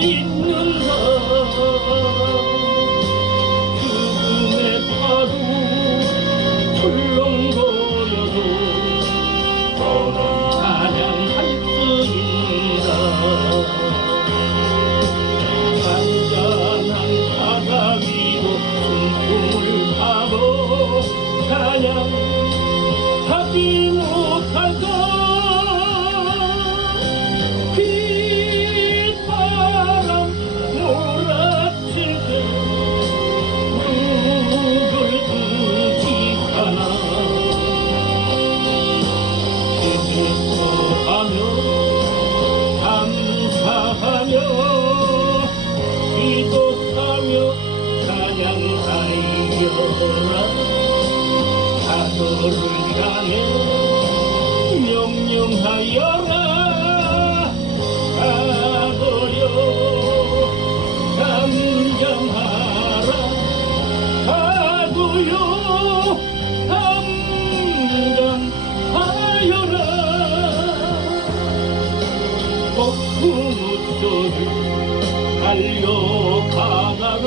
있는가. 죽음의 파도 출렁거려도 너는 찬양할 수 있는가. 잔잔한 바다 위로 숨통을 파고 찬양하지 못할까. 빗바람 몰아칠 때 누굴 의지하나. 기뻐하며 감사하며 기도하며 찬양하여라. 파도를 향해 명령하여라. 파도여 잠잠하라. 파도여 잠잠하여라. 폭풍 소리 달려가다가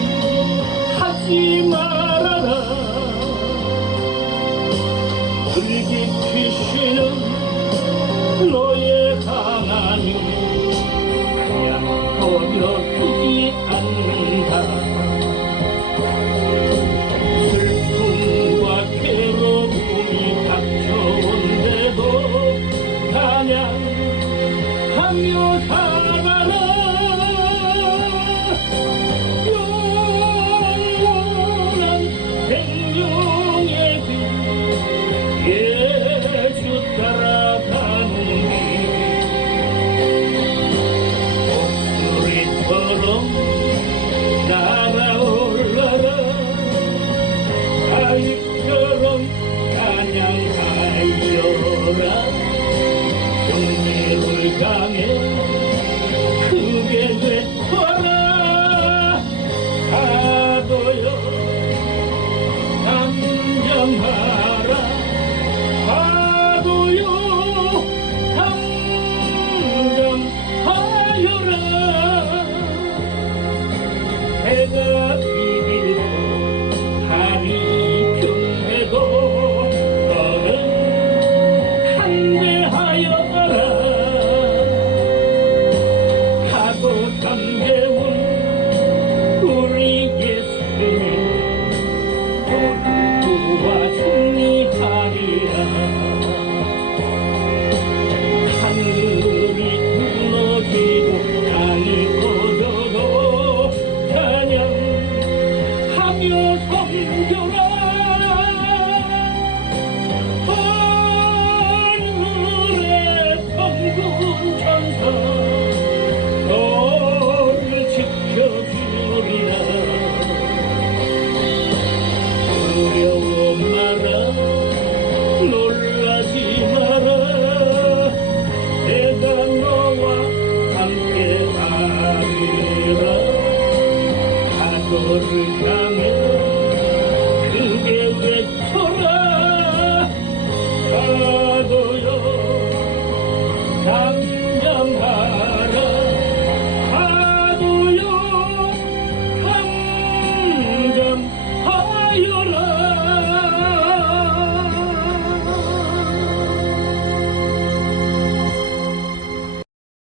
낙심하지 말아라. 불빛이 쉬는 너의 강하니 그냥 버려두지 않는다. 슬픔과 괴로움이 닥쳐온데도 찬양하며 살아라. 영원한 생명의 길 예수 따라가는 길. 목소리처럼 날아올라라. 다윗처럼 찬양하여라. 승리를 향해 크게 외쳐라. 파도여 잠잠하라. 파도여 잠잠하여라. 해가 비비고 달이 흉해도 너는 담대하여라. 하고 잠재운 우리 예수님 모두 구와 승리하리라. 하늘이 무너지고 땅이 꺼져도 찬양하며 섬겨라. 하늘의 성군 천사 너를 지켜주리라. 두려워 마라. 놀라지 마라. 내가 너와 함께 하리라. 파도를 향해